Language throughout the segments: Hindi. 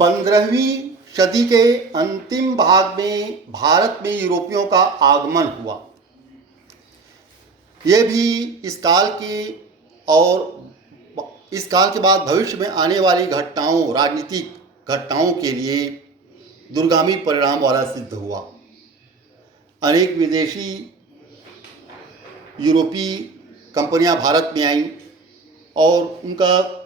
15वीं सदी के अंतिम भाग में भारत में यूरोपियों का आगमन हुआ। ये भी इस काल के और इस काल के बाद भविष्य में आने वाली घटनाओं, राजनीतिक घटनाओं के लिए दूरगामी परिणाम वाला सिद्ध हुआ। अनेक विदेशी यूरोपीय कंपनियां भारत में आईं और उनका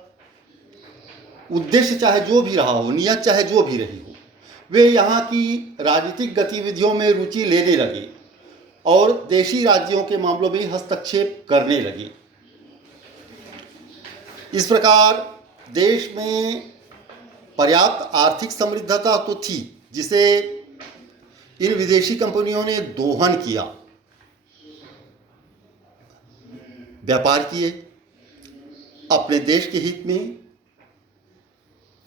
उद्देश्य चाहे जो भी रहा हो, नियत चाहे जो भी रही हो, वे यहाँ की राजनीतिक गतिविधियों में रुचि लेने लगे और देशी राज्यों के मामलों में हस्तक्षेप करने लगे। इस प्रकार देश में पर्याप्त आर्थिक समृद्धता तो थी, जिसे इन विदेशी कंपनियों ने दोहन किया, व्यापार किए अपने देश के हित में,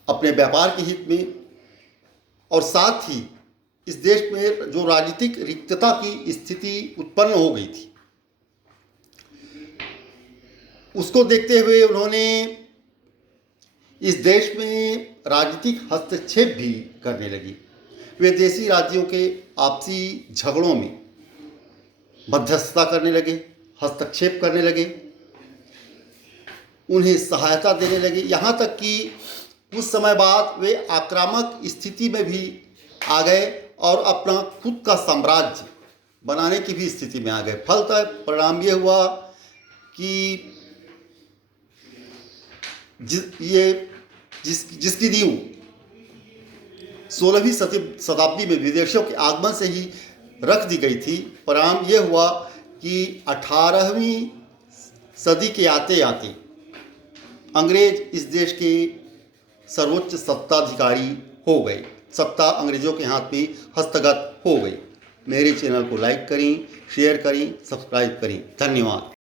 अपने व्यापार के हित में, और साथ ही इस देश में जो राजनीतिक रिक्तता की स्थिति उत्पन्न हो गई थी, उसको देखते हुए उन्होंने इस देश में राजनीतिक हस्तक्षेप भी करने लगी। वे देशी राज्यों के आपसी झगड़ों में मध्यस्थता करने लगे, हस्तक्षेप करने लगे, उन्हें सहायता देने लगे। यहाँ तक कि कुछ समय बाद वे आक्रामक स्थिति में भी आ गए और अपना खुद का साम्राज्य बनाने की भी स्थिति में आ गए। फलतः परिणाम ये हुआ कि जिसकी नींव 16वीं शताब्दी में विदेशियों के आगमन से ही रख दी गई थी, परिणाम ये हुआ कि 18वीं सदी के आते आते अंग्रेज इस देश के सर्वोच्च सत्ताधिकारी हो गए। सत्ता अंग्रेजों के हाथ में हस्तगत हो गई। मेरे चैनल को लाइक करें, शेयर करें, सब्सक्राइब करें। धन्यवाद।